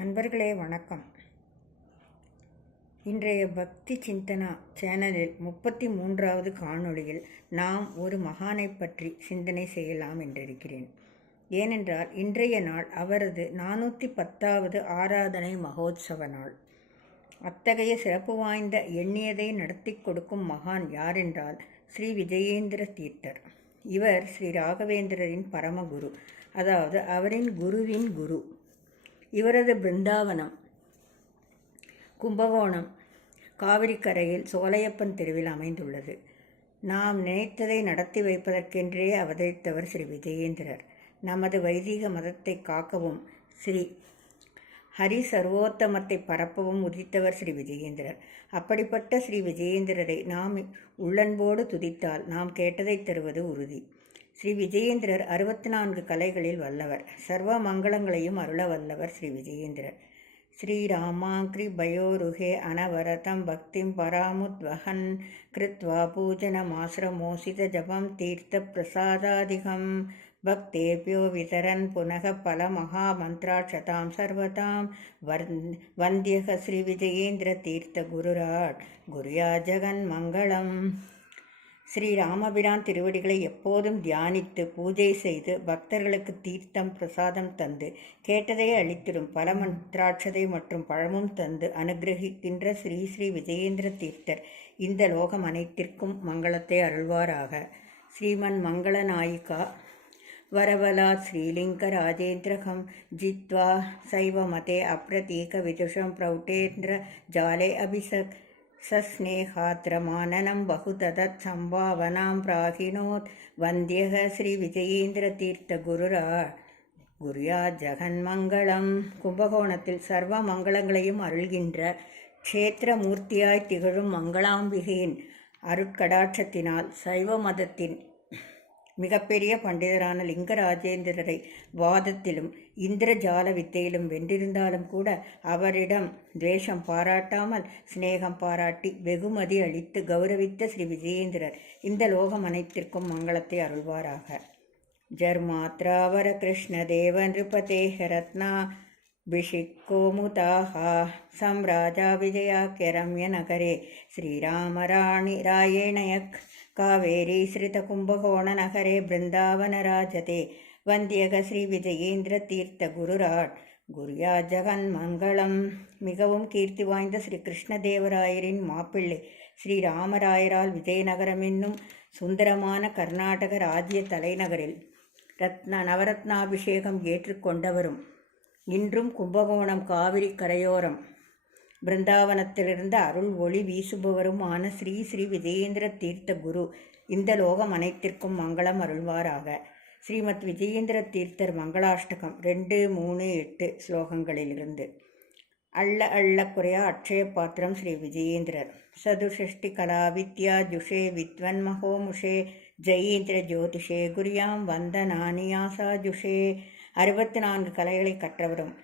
அன்பர்களே வணக்கம். இன்றைய பக்தி சிந்தனா சேனலில் 33வது காணொளியில் நாம் ஒரு மகானை பற்றி சிந்தனை செய்யலாம் என்றிருக்கிறேன். ஏனென்றால் இன்றைய நாள் அவரது 410வது ஆராதனை மகோத்சவ நாள். அத்தகைய சிறப்பு வாய்ந்த எண்ணியதை நடத்தி கொடுக்கும் மகான் யாரென்றால் ஸ்ரீ விஜயேந்திர தீர்த்தர். இவர் ஸ்ரீ ராகவேந்திரரின் பரமகுரு, அதாவது அவரின் குருவின் குரு. இவரது பிருந்தாவனம் கும்பகோணம் காவிரிக்கரையில் சோலையப்பன் தெருவில் அமைந்துள்ளது. நாம் நினைத்ததை நடத்தி வைப்பதற்கென்றே அவதரித்தவர் ஸ்ரீ விஜயேந்திரர். நமது வைதிக மதத்தை காக்கவும் ஸ்ரீ ஹரி சர்வோத்தமத்தை பரப்பவும் உதித்தவர் ஸ்ரீ விஜயேந்திரர். அப்படிப்பட்ட ஸ்ரீ விஜயேந்திரரை நாம் உள்ளன்போடு துதித்தால் நாம் கேட்டதை தருவது உறுதி. ஸ்ரீ விஜயேந்திரர் 64 கலைகளில் வல்லவர். சர்வ மங்களங்களையும் அருள வல்லவர் ஸ்ரீ விஜயேந்திரர். ஸ்ரீராமாங்கிரி பயோருகே அனவரதம் பக்திம் பராமுத்வஹன் கிருத்வா பூஜனமாசிரமோசித ஜபம் தீர்த்த பிரசாதாதிகம் பக்தேபியோ விதரன் புனக பல மகாமந்திராட்சதாம் சர்வதாம் வந்தியக ஸ்ரீ விஜயேந்திர தீர்த்த குருராட் குருயா ஜகன் மங்களம். ஸ்ரீராமபிரான் திருவடிகளை எப்போதும் தியானித்து பூஜை செய்து பக்தர்களுக்கு தீர்த்தம் பிரசாதம் தந்து கேட்டதை அளித்திடும் பல மந்திராட்சதை மற்றும் பழமும் தந்து அனுகிரகிக்கின்ற ஸ்ரீ ஸ்ரீ விஜயேந்திர தீர்த்தர் இந்த லோகம் அனைத்திற்கும் மங்களத்தை அருள்வாராக. ஸ்ரீமன் மங்களநாயிகா வரவலா ஸ்ரீலிங்க ராஜேந்திரகம் ஜித்வா சைவமதே அப்ரதீக விதுஷம் பிரௌட்டேந்திர ஜாலே அபிஷக் சஸ்நேகாத்ரமானனம் பகுததத் சம்பாவனாம் பிராகினோத் வந்தியக ஸ்ரீ விஜயேந்திர தீர்த்த குருரா குருயா ஜகன்மங்களம். கும்பகோணத்தில் சர்வ மங்களங்களையும் அருள்கின்ற க்ஷேத்திர மூர்த்தியாய் திகழும் மங்களாம்பிகையின் அருட்கடாட்சத்தினால் சைவ மதத்தின் மிகப்பெரிய பண்டிதரான லிங்கராஜேந்திரரை வாதத்திலும் இந்திரஜால வித்தையிலும் வென்றிருந்தாலும் கூட அவரிடம் துவேஷம் பாராட்டாமல் சிநேகம் பாராட்டி வெகுமதி அளித்து கௌரவித்த ஸ்ரீ விஜயேந்திரர் இந்த லோகம் அனைத்திற்கும் மங்களத்தை அருள்வாராக. ஜர்மாத்ராவர கிருஷ்ணதேவ நிருபதேஹ ரத்னா பிஷிக்கோமுதாஹா சம்ராஜா விஜயாக்கிய ரம்ய நகரே ஸ்ரீராமராணி ராயேணயக் காவேரி ஸ்ரித கும்பகோண நகரே பிருந்தாவனராஜதே வந்தியக ஸ்ரீ விஜயேந்திர தீர்த்த குருராட் குருயா ஜகன் மங்களம். மிகவும் கீர்த்தி வாய்ந்த ஸ்ரீ கிருஷ்ணதேவராயரின் மாப்பிள்ளை ஸ்ரீராமராயரால் விஜயநகரம் என்னும் சுந்தரமான கர்நாடக ராஜ்ய தலைநகரில் நவரத்னாபிஷேகம் ஏற்றுக்கொண்டவரும் இன்றும் கும்பகோணம் காவிரி கரையோரம் பிருந்தாவனத்திலிருந்து அருள் ஒளி வீசுபவருமான ஸ்ரீ ஸ்ரீ விஜயேந்திர தீர்த்த குரு இந்த லோகம் அனைத்திற்கும் மங்களம் அருள்வாராக. ஸ்ரீமத் விஜயேந்திர தீர்த்தர் மங்களாஷ்டகம் 2, 3, 8 ஸ்லோகங்களிலிருந்து. அள்ள அள்ள குறையா அட்சய பாத்திரம் ஸ்ரீ விஜயேந்திரர். சதுஷஷ்டி கலா வித்யா ஜுஷே வித்வன் மகோமுஷே ஜெயேந்திர ஜோதிஷே குரியாம் வந்தனானியாசா ஜுஷே. 64 கலைகளை கற்றவரும்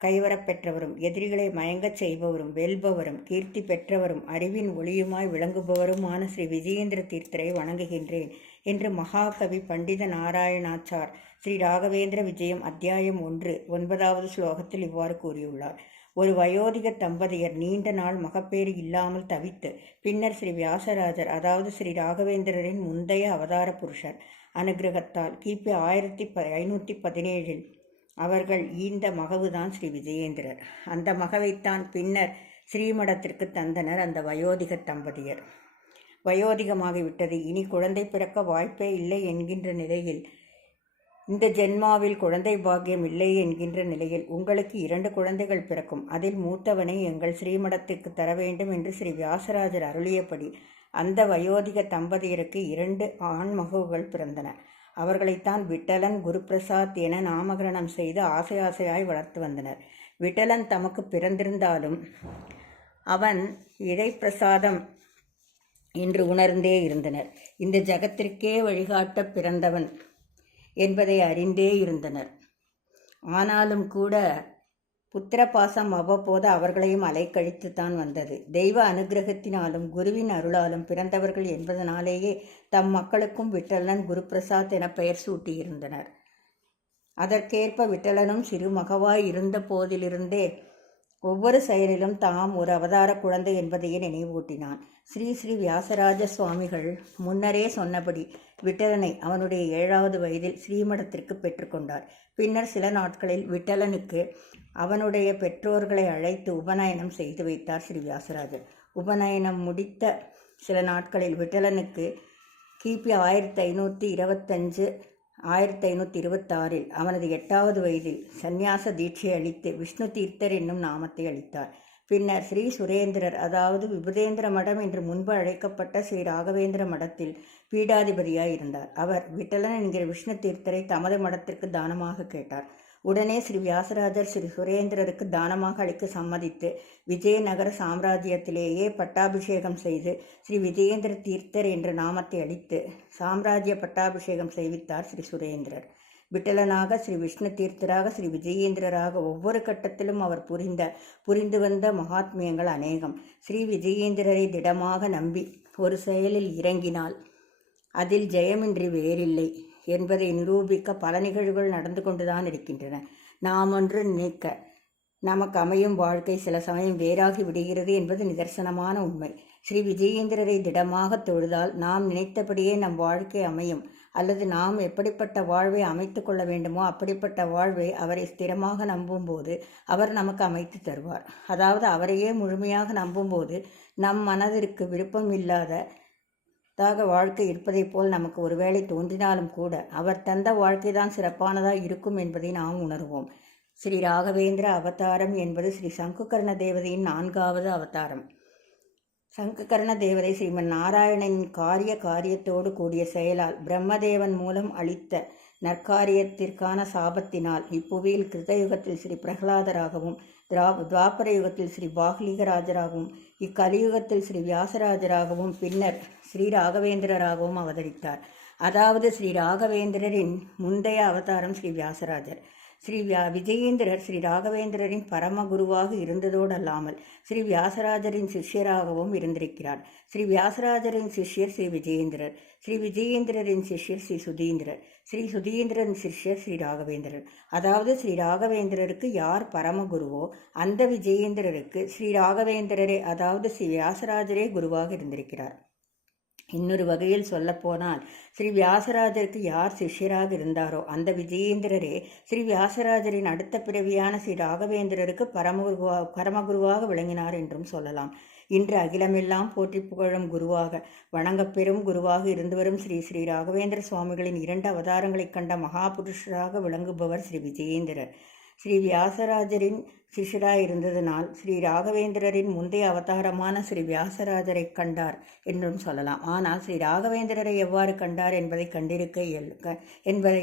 கைவரப்பெற்றவரும் எதிரிகளை மயங்கச் செய்பவரும் வெல்பவரும் கீர்த்தி பெற்றவரும் அறிவின் ஒளியுமாய் விளங்குபவருமான ஸ்ரீ விஜயேந்திர தீர்த்தரை வணங்குகின்றேன் என்று மகாகவி பண்டித நாராயணாச்சார் ஸ்ரீ ராகவேந்திர விஜயம் அத்தியாயம் 1 9வது ஸ்லோகத்தில் இவ்வாறு கூறியுள்ளார். ஒரு வயோதிக தம்பதியர் நீண்ட நாள் மகப்பேறு இல்லாமல் தவித்து பின்னர் ஸ்ரீ வியாசராஜர், அதாவது ஸ்ரீ ராகவேந்திரரின் முந்தைய அவதார புருஷர் அனுகிரகத்தால் கிபி 1517 அவர்கள் ஈந்த மகவுதான் ஸ்ரீ விஜயேந்திரர். அந்த மகவைத்தான் பின்னர் ஸ்ரீமடத்திற்கு தந்தனர் அந்த வயோதிக தம்பதியர். வயோதிகமாகிவிட்டது, இனி குழந்தை பிறக்க வாய்ப்பே இல்லை என்கின்ற நிலையில், இந்த ஜென்மாவில் குழந்தை பாக்கியம் இல்லை என்கின்ற நிலையில் உங்களுக்கு 2 குழந்தைகள் பிறக்கும், அதில் மூத்தவனை எங்கள் ஸ்ரீமடத்திற்கு தர வேண்டும் என்று ஸ்ரீ வியாசராஜர் அருளியபடி அந்த வயோதிக தம்பதியருக்கு 2 ஆண் மகவுகள் பிறந்தன. அவர்களைத்தான் விட்டலன் குருபிரசாத் என நாமகரணம் செய்து ஆசையாய் வளர்த்து வந்தனர். விட்டலன் தமக்கு பிறந்திருந்தாலும் அவன் இடைப்பிரசாதம் என்று உணர்ந்தே இருந்தனர். இந்த ஜகத்திற்கே வழிகாட்ட பிறந்தவன் என்பதை அறிந்தே இருந்தனர். ஆனாலும் கூட புத்திரபாசம் அவ்வப்போது அவர்களையும் அலைக்கழித்துத்தான் வந்தது. தெய்வ அனுகிரகத்தினாலும் குருவின் அருளாலும் பிறந்தவர்கள் என்பதனாலேயே தம் மக்களுக்கும் விட்டலன் குருபிரசாத் என பெயர் சூட்டியிருந்தனர். அதற்கேற்ப விட்டலனும் சிறு மகவாய் இருந்த போதிலிருந்தே ஒவ்வொரு செயலிலும் தாம் ஒரு அவதார குழந்தை என்பதையே நினைவூட்டினான். ஸ்ரீ ஸ்ரீ வியாசராஜ சுவாமிகள் முன்னரே சொன்னபடி விட்டலனை அவனுடைய 7வது வயதில் ஸ்ரீமடத்திற்கு பெற்றுக்கொண்டார். பின்னர் சில நாட்களில் விட்டலனுக்கு அவனுடைய பெற்றோர்களை அழைத்து உபநயனம் செய்து வைத்தார் ஸ்ரீ வியாசராஜர். உபநயனம் முடித்த சில நாட்களில் விட்டலனுக்கு கிபி 1525 1526 அவனது 8வது வயதில் சந்நியாச தீட்சை அளித்து விஷ்ணு தீர்த்தர் என்னும் நாமத்தை அளித்தார். பின்னர் ஸ்ரீ சுரேந்திரர், அதாவது விபுதேந்திர மடம் என்று முன்பு அழைக்கப்பட்ட ஸ்ரீ ராகவேந்திர மடத்தில் பீடாதிபதியாய் இருந்தார். அவர் விட்டலன் என்கிற விஷ்ணு தீர்த்தரை தமது மடத்திற்கு தானமாக கேட்டார். உடனே ஸ்ரீ வியாசராஜர் ஸ்ரீ சுரேந்திரருக்கு தானமாக அளிக்க சம்மதித்து விஜயநகர சாம்ராஜ்யத்திலேயே பட்டாபிஷேகம் செய்து ஸ்ரீ விஜயேந்திர தீர்த்தர் என்ற நாமத்தை அளித்து சாம்ராஜ்ய பட்டாபிஷேகம் செய்வித்தார் ஸ்ரீ சுரேந்திரர். விட்டலனாக ஸ்ரீ விஷ்ணு தீர்த்தராக ஸ்ரீ விஜயேந்திரராக ஒவ்வொரு கட்டத்திலும் அவர் புரிந்து வந்த மகாத்மியங்கள் அநேகம். ஸ்ரீ விஜயேந்திரரை திடமாக நம்பி ஒரு செயலில் இறங்கினால் அதில் ஜெயமின்றி வேறில்லை என்பதை நிரூபிக்க பல நிகழ்வுகள் நடந்து கொண்டுதான் இருக்கின்றன. நாம் ஒன்று நினைக்க நமக்கு அமையும் வாழ்க்கை சில சமயம் வேறாகி விடுகிறது என்பது நிதர்சனமான உண்மை. ஸ்ரீ விஜயேந்திரரை திடமாக தொழுதால் நாம் நினைத்தபடியே நம் வாழ்க்கை அமையும், அல்லது நாம் எப்படிப்பட்ட வாழ்வை அமைத்து கொள்ள வேண்டுமோ அப்படிப்பட்ட வாழ்வை அவரை ஸ்திரமாக நம்பும்போது அவர் நமக்கு அமைத்து தருவார். அதாவது அவரையே முழுமையாக நம்பும்போது நம் மனதிற்கு விருப்பம் இல்லாததாக வாழ்க்கை இருப்பதைப் போல் நமக்கு ஒருவேளை தோன்றினாலும் கூட அவர் தந்த வாழ்க்கைதான் சிறப்பானதாக இருக்கும் என்பதை நாம் உணர்வோம். ஸ்ரீ ராகவேந்திர அவதாரம் என்பது ஸ்ரீ சங்குகர்ண தேவதையின் 4வது அவதாரம். சங்குகர்ண தேவதை ஸ்ரீமன் நாராயணனின் காரியத்தோடு கூடிய செயலால் பிரம்மதேவன் மூலம் அளித்த நற்காரியத்திற்கான சாபத்தினால் இப்புவியில் கிருதயுகத்தில் ஸ்ரீ பிரகலாதராகவும் துவாபர யுகத்தில் ஸ்ரீ பாகலிகராஜராகவும் இக்கலியுகத்தில் ஸ்ரீ வியாசராஜராகவும் பின்னர் ஸ்ரீ ராகவேந்திரராகவும் அவதரித்தார். அதாவது ஸ்ரீ ராகவேந்திரரின் முந்தைய அவதாரம் ஸ்ரீ வியாசராஜர். ஸ்ரீ விஜயேந்திரர் ஸ்ரீ ராகவேந்திரரின் பரமகுருவாக இருந்ததோடு அல்லாமல் ஸ்ரீ வியாசராஜரின் சிஷ்யராகவும் இருந்திருக்கிறார். ஸ்ரீ வியாசராஜரின் சிஷ்யர் ஸ்ரீ விஜயேந்திரர், ஸ்ரீ விஜயேந்திரரின் சிஷ்யர் ஸ்ரீ சுதீந்திரர், ஸ்ரீ சுதீந்திரன் சிஷ்யர் ஸ்ரீ ராகவேந்திரர். அதாவது ஸ்ரீ ராகவேந்திரருக்கு யார் பரமகுருவோ அந்த விஜயேந்திரருக்கு ஸ்ரீ ராகவேந்திரரே, அதாவது ஸ்ரீ வியாசராஜரே குருவாக இருந்திருக்கிறார். இன்னொரு வகையில் சொல்லப்போனால் ஸ்ரீ வியாசராஜருக்கு யார் சிஷ்யராக இருந்தாரோ அந்த விஜயேந்திரரே ஸ்ரீ வியாசராஜரின் அடுத்த பிறவியான ஸ்ரீ ராகவேந்திரருக்கு பரமகுருவாக விளங்கினார் என்றும் சொல்லலாம். இன்று அகிலமெல்லாம் போற்றி புகழும் குருவாக வணங்கப்பெறும் குருவாக இருந்து வரும் ஸ்ரீ ஸ்ரீ ராகவேந்திர சுவாமிகளின் 2 அவதாரங்களைக் கண்ட மகாபுருஷராக விளங்குபவர் ஸ்ரீ விஜயேந்திரர். ஸ்ரீ வியாசராஜரின் சிஷ்யராயிருந்ததனால் ஸ்ரீ ராகவேந்திரரின் முந்தைய அவதாரமான ஸ்ரீ வியாசராஜரை கண்டார் என்றும் சொல்லலாம். ஆனால் ஸ்ரீ ராகவேந்திரரை எவ்வாறு கண்டார் என்பதை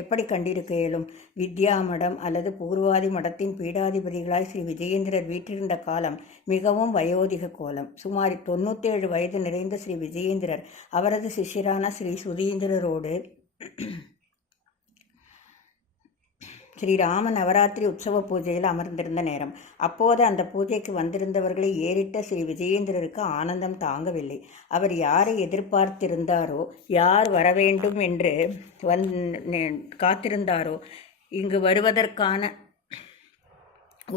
எப்படி கண்டிருக்க இயலும்? வித்யா மடம் அல்லது பூர்வாதி மடத்தின் பீடாதிபதிகளாய் ஸ்ரீ விஜயேந்திரர் வீற்றிருந்த காலம் மிகவும் வயோதிக கோலம். சுமார் 97 வயது நிறைந்த ஸ்ரீ விஜயேந்திரர் அவரது சிஷ்யரான ஸ்ரீ சுதீந்திரரோடு ஸ்ரீராம நவராத்திரி உற்சவ பூஜையில் அமர்ந்திருந்த நேரம். அப்போது அந்த பூஜைக்கு வந்திருந்தவர்களை ஏறிட்ட ஸ்ரீ விஜயேந்திரருக்கு ஆனந்தம் தாங்கவில்லை. அவர் யாரை எதிர்பார்த்திருந்தாரோ, யார் வரவேண்டும் என்று காத்திருந்தாரோ, இங்கு வருவதற்கான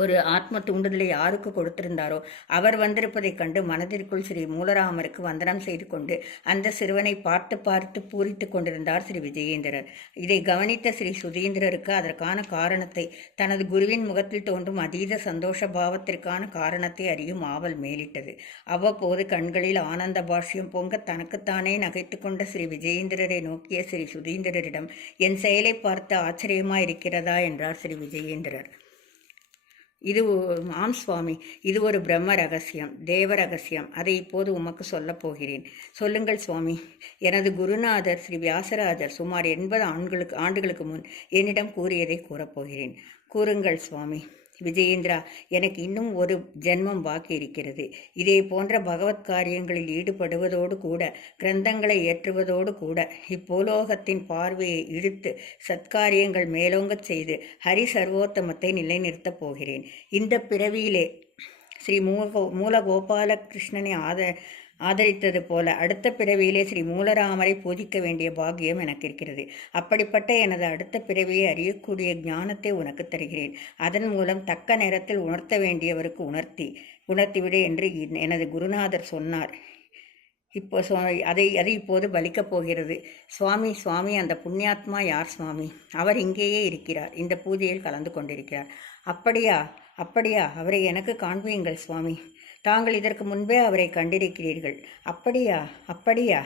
ஒரு ஆத்ம தூண்டுதலை யாருக்கு கொடுத்திருந்தாரோ அவர் வந்திருப்பதைக் கண்டு மனதிற்குள் ஸ்ரீ மூலராமருக்கு வந்தனம் செய்து கொண்டு அந்த சிறுவனை பார்த்து பூரித்து கொண்டிருந்தார் ஸ்ரீ விஜயேந்திரர். இதை கவனித்த ஸ்ரீ சுதீந்திரருக்கு அதற்கான காரணத்தை, தனது குருவின் முகத்தில் தோன்றும் அதீத சந்தோஷ பாவத்திற்கான காரணத்தை அறியும் ஆவல் மேலிட்டது. அவ்வப்போது கண்களில் ஆனந்த பாஷ்யம் பொங்க தனக்குத்தானே நகைத்து கொண்ட ஸ்ரீ விஜயேந்திரரை நோக்கிய ஸ்ரீ சுதீந்திரரிடம், என் செயலை பார்த்து ஆச்சரியமாயிருக்கிறதா என்றார் ஸ்ரீ விஜயேந்திரர். ஆம் சுவாமி, இது ஒரு பிரம்ம ரகசியம், தேவ ரகசியம். அதை இப்போது உமக்கு சொல்லப் போகிறேன். சொல்லுங்கள் சுவாமி. எனது குருநாதர் ஸ்ரீ வியாசராஜர் சுமார் 80 ஆண்டுகளுக்கு முன் என்னிடம் கூறியதை கூறப்போகிறேன். கூறுங்கள் சுவாமி. விஜயேந்திரா, எனக்கு இன்னும் ஒரு ஜென்மம் பாக்கி இருக்கிறது. இதே போன்ற பகவத் காரியங்களில் ஈடுபடுவதோடு கூட, கிரந்தங்களை ஏற்றுவதோடு கூட, இப்பூலோகத்தின் பார்வையை இழுத்து சத்காரியங்கள் மேலோங்கச் செய்து ஹரி சர்வோத்தமத்தை நிலைநிறுத்தப் போகிறேன். இந்த பிறவியிலே ஸ்ரீ மூலகோபால கிருஷ்ணனை ஆதரித்தது போல அடுத்த பிறவியிலே ஸ்ரீ மூலராமரை பூஜிக்க வேண்டிய பாக்கியம் எனக்கு இருக்கிறது. அப்படிப்பட்ட எனது அடுத்த பிறவியை அறியக்கூடிய ஞானத்தை உனக்கு தருகிறேன். அதன் மூலம் தக்க நேரத்தில் உணர்த்த வேண்டியவருக்கு உணர்த்திவிடு என்று எனது குருநாதர் சொன்னார். இப்போ அது இப்போது பலிக்கப் போகிறது. சுவாமி, அந்த புண்ணியாத்மா யார் சுவாமி? அவர் இங்கேயே இருக்கிறார், இந்த பூஜையில் கலந்து கொண்டிருக்கிறார். அப்படியா, அவரை எனக்கு காண்பியுங்கள் சுவாமி. தாங்கள் இதற்கு முன்பே அவரை கண்டிருக்கிறீர்கள். அப்படியா?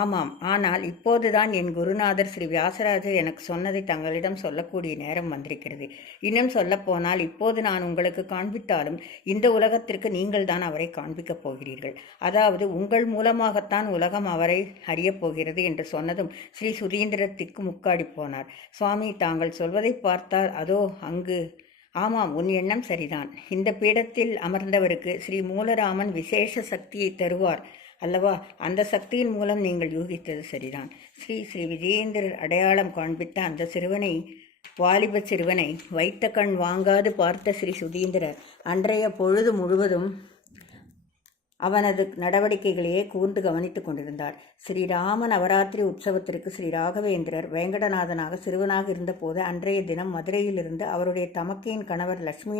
ஆமாம். ஆனால் இப்போதுதான் என் குருநாதர் ஸ்ரீ வியாசராஜர் எனக்கு சொன்னதை தங்களிடம் சொல்லக்கூடிய நேரம் வந்திருக்கிறது. இன்னும் சொல்லப்போனால் இப்போது நான் உங்களுக்கு காண்பித்தாலும் இந்த உலகத்திற்கு நீங்கள் தான் அவரை காண்பிக்கப் போகிறீர்கள். அதாவது உங்கள் மூலமாகத்தான் உலகம் அவரை அறியப் போகிறது என்று சொன்னதும் ஸ்ரீ சுதீந்திரர் திக்கு முக்காடி போனார். சுவாமி, தாங்கள் சொல்வதை பார்த்தால் அதோ அங்கு. ஆமாம், உன் எண்ணம் சரிதான். இந்த பீடத்தில் அமர்ந்தவருக்கு ஸ்ரீ மூலராமன் விசேஷ சக்தியை தருவார் அல்லவா? அந்த சக்தியின் மூலம் நீங்கள் யூகித்தது சரிதான். ஸ்ரீ விஜயேந்திரர் அடையாளம் காண்பித்த அந்த வாலிப சிறுவனை வைத்த கண் வாங்காது பார்த்த ஸ்ரீ சுதீந்திரர் அன்றைய பொழுது முழுவதும் அவனது நடவடிக்கைகளையே கூர்ந்து கவனித்துக் கொண்டிருந்தார். ஸ்ரீராம நவராத்திரி உற்சவத்திற்கு ஸ்ரீ ராகவேந்திரர் வேங்கடநாதனாக சிறுவனாக இருந்தபோது அன்றைய தினம் மதுரையிலிருந்து அவருடைய தமக்கையின் கணவர் லட்சுமி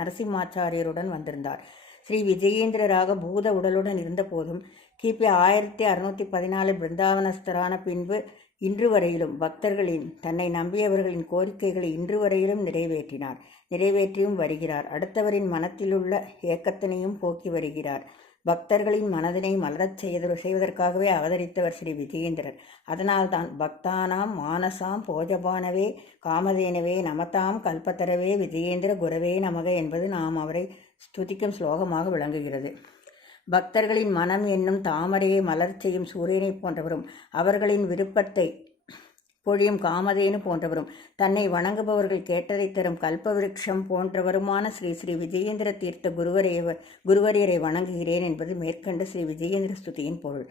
நரசிம்மாச்சாரியருடன் வந்திருந்தார். ஸ்ரீ விஜயேந்திரராக பூத உடலுடன் இருந்தபோதும் கிபி 1614 பிருந்தாவனஸ்தரான பின்பு இன்று வரையிலும் தன்னை நம்பியவர்களின் கோரிக்கைகளை இன்று வரையிலும் நிறைவேற்றியும் வருகிறார். அடுத்தவரின் மனத்திலுள்ள ஏக்கத்தினையும் போக்கி வருகிறார். பக்தர்களின் மனதினை மலரச் செய்வதற்காகவே அவதரித்தவர் ஸ்ரீ விஜயேந்திரர். அதனால்தான் பக்தானாம் மானசாம் போஜபானவே காமதேனவே நமதாம் கல்பத்தரவே விஜயேந்திர குரவே நமக என்பது நாம் அவரை ஸ்துதிக்கும் ஸ்லோகமாக விளங்குகிறது. பக்தர்களின் மனம் என்னும் தாமரையை மலர் செய்யும் சூரியனை போன்றவரும் அவர்களின் விருப்பத்தை பொழியும் காமதேனு போன்றவரும் தன்னை வணங்குபவர்கள் கேட்டதை தரும் கல்பவிருட்சம் போன்றவருமான ஸ்ரீ விஜயேந்திர தீர்த்த குருவரியரை வணங்குகிறேன் என்பது மேற்கண்ட ஸ்ரீ விஜயேந்திர ஸ்துதியின் பொருள்.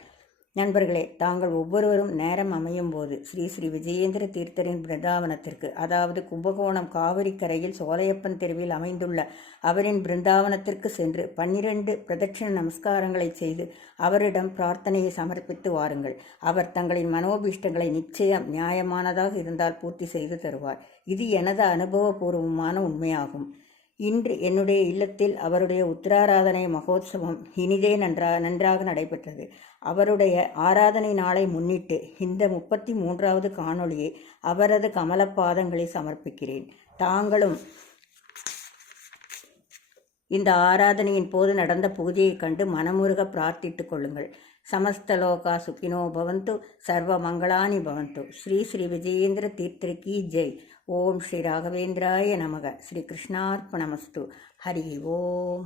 நண்பர்களே, தாங்கள் ஒவ்வொருவரும் நேரம் அமையும் போது ஸ்ரீ விஜயேந்திர தீர்த்தரின் பிருந்தாவனத்திற்கு, அதாவது கும்பகோணம் காவிரி கரையில் சோலையப்பன் தெருவில் அமைந்துள்ள அவரின் பிருந்தாவனத்திற்கு சென்று 12 பிரதட்சிண நமஸ்காரங்களை செய்து அவரிடம் பிரார்த்தனையை சமர்ப்பித்து வாருங்கள். அவர் தங்களின் மனோபீஷ்டங்களை நிச்சயம் நியாயமானதாக இருந்தால் பூர்த்தி செய்து தருவார். இது எனது அனுபவபூர்வமான உண்மையாகும். இன்று என்னுடைய இல்லத்தில் அவருடைய உத்தராராதனை மகோத்சவம் இனிதே நன்றாக நடைபெற்றது. அவருடைய ஆராதனை நாளை முன்னிட்டு இந்த 33வது காணொளியை அவரது கமலப்பாதங்களில் சமர்ப்பிக்கிறேன். தாங்களும் இந்த ஆராதனையின் போது நடந்த பூஜையை கண்டு மனமுருக பிரார்த்தித்துக் கொள்ளுங்கள். சமஸ்தலோகா சுக்கினோ பவந்து, சர்வ மங்களானி பவந்து. ஸ்ரீ விஜயேந்திர தீர்த்தருக்கு ஜெய். ஓம் ஸ்ரீ ராகவேந்திராய நமக. ஸ்ரீ கிருஷ்ணார்ப்பணமஸ்து. ஹரி ஓம்.